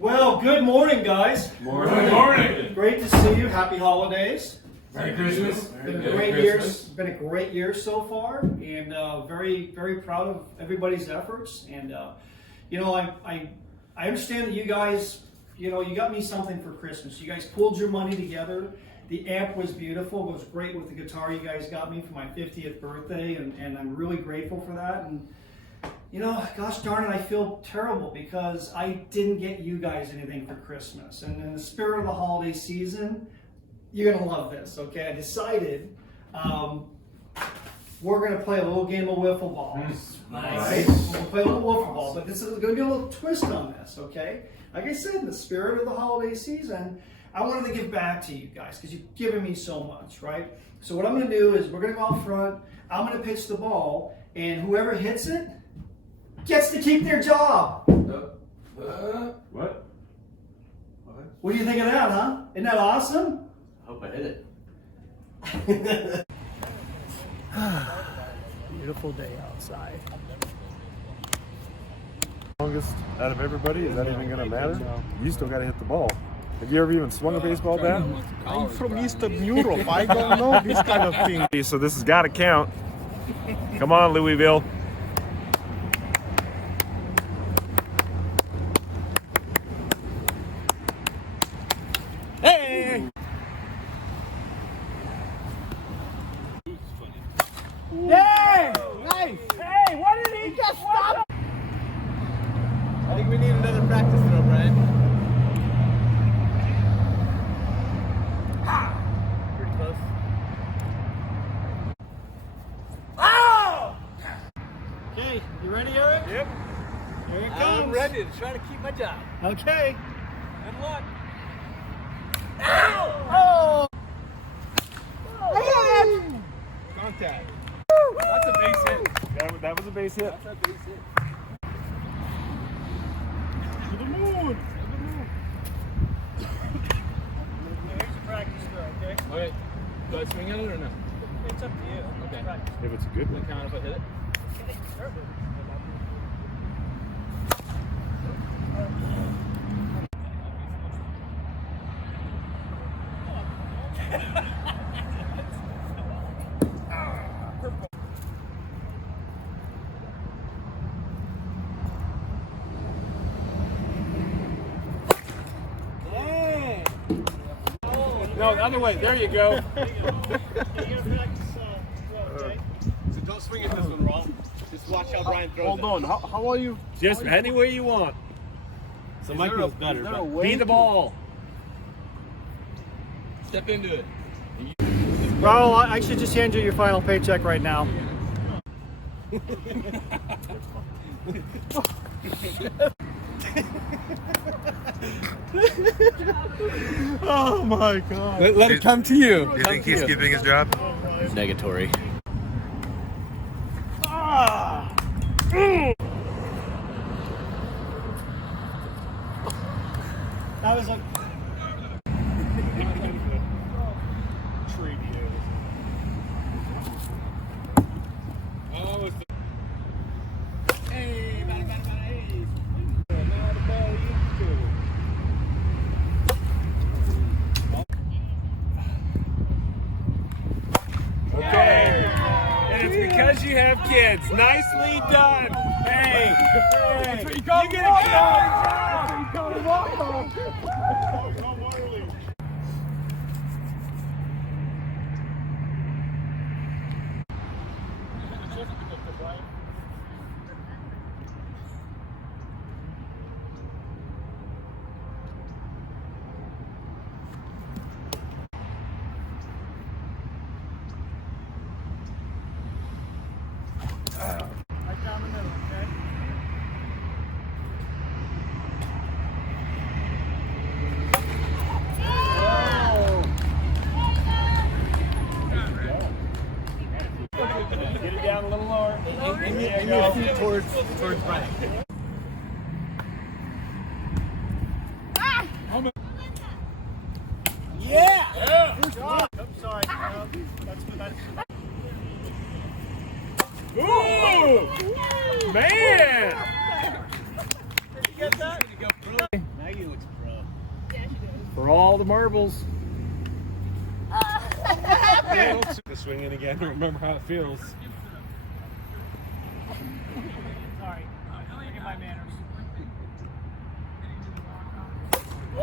Well, good morning, guys. Good morning. Great to see you. Happy holidays. Merry Christmas. Been a great year. Been a great year so far, and very, very proud of everybody's efforts. And you know, I understand that you guys, you know, you got me something for Christmas. You guys pulled your money together. The amp was beautiful. It was great with the guitar you guys got me for my 50th birthday, and I'm really grateful for that. And you know, gosh darn it, I feel terrible because I didn't get you guys anything for Christmas. And in the spirit of the holiday season, you're gonna love this, okay? I decided we're gonna play a little game of wiffle ball. Nice. Right? We'll play a little wiffle ball, but this is gonna be a little twist on this, okay? Like I said, in the spirit of the holiday season, I wanted to give back to you guys because you've given me so much, right? So what I'm gonna do is we're gonna go out front, I'm gonna pitch the ball, and whoever hits it gets to keep their job. What? What do you think of that, huh? Isn't that awesome? I hope I hit it. Beautiful day outside. Longest out of everybody, is that even going to matter? You still got to hit the ball. Have you ever even swung a baseball bat? I'm from Eastern Europe. I don't know this kind of thing. So this has got to count. Come on, Louisville. Hey! Hey! Nice! Hey, what did he just stop? I think we need another practice throw, Brian. Pretty close. Okay, you ready, Eric? Yep. Here it I'm comes. ready to try to keep my job. Okay. Good luck. Contact. That's a base hit. That was a base hit. That's a base hit. To the moon. Here's a practice throw, okay? Okay. Do I swing at it or no? It's up to you. Okay. If it's a good one. Count if I hit it. No, the other way. There you go. So don't swing at this one, Rolf. Just watch how Brian throws it. Hold on. How are you? Just any way you want. So Michael's better. Be the ball. Step into it. Well, I should just hand you your final paycheck right now. Oh my God. Let it come to you. Do you think he's keeping his job? Negatory. That was like. Oh, it's Okay. And it's because you have kids. Nicely done. Hey. Hey. You get a Right down the middle, okay? Get it down a little lower. and your feet towards Brian. Yeah! I'm sorry. That's Ooh! Man! Did you get that? Maggie For all the marbles. The swing in again. Don't remember how it feels. Sorry, look at my manners.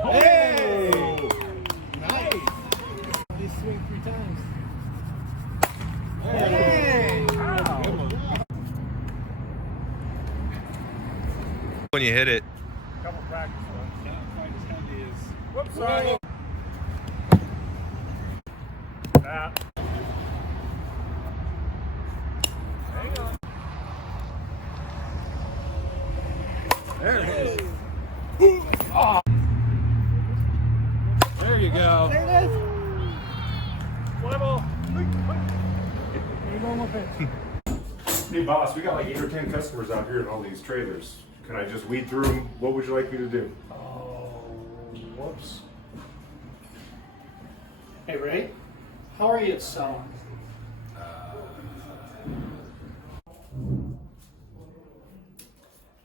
Hey! Nice. They swing 3 times. Hey! When you hit it. Couple practice ones. Not quite as heavy as. Whoops, sorry. That. Hang on. There it is. Oh. There you go. There it is. Fly ball. Hey boss, we got like 8 or 10 customers out here in all these trailers. Can I just weed through them? What would you like me to do? Whoops. Hey Ray, how are you at selling?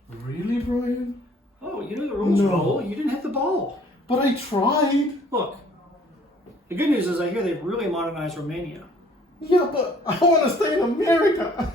Really, Brian? Oh, you know the rules, No. Raul. You didn't hit the ball. But I tried. Look, the good news is I hear they've really modernized Romania. Yeah, but I want to stay in America.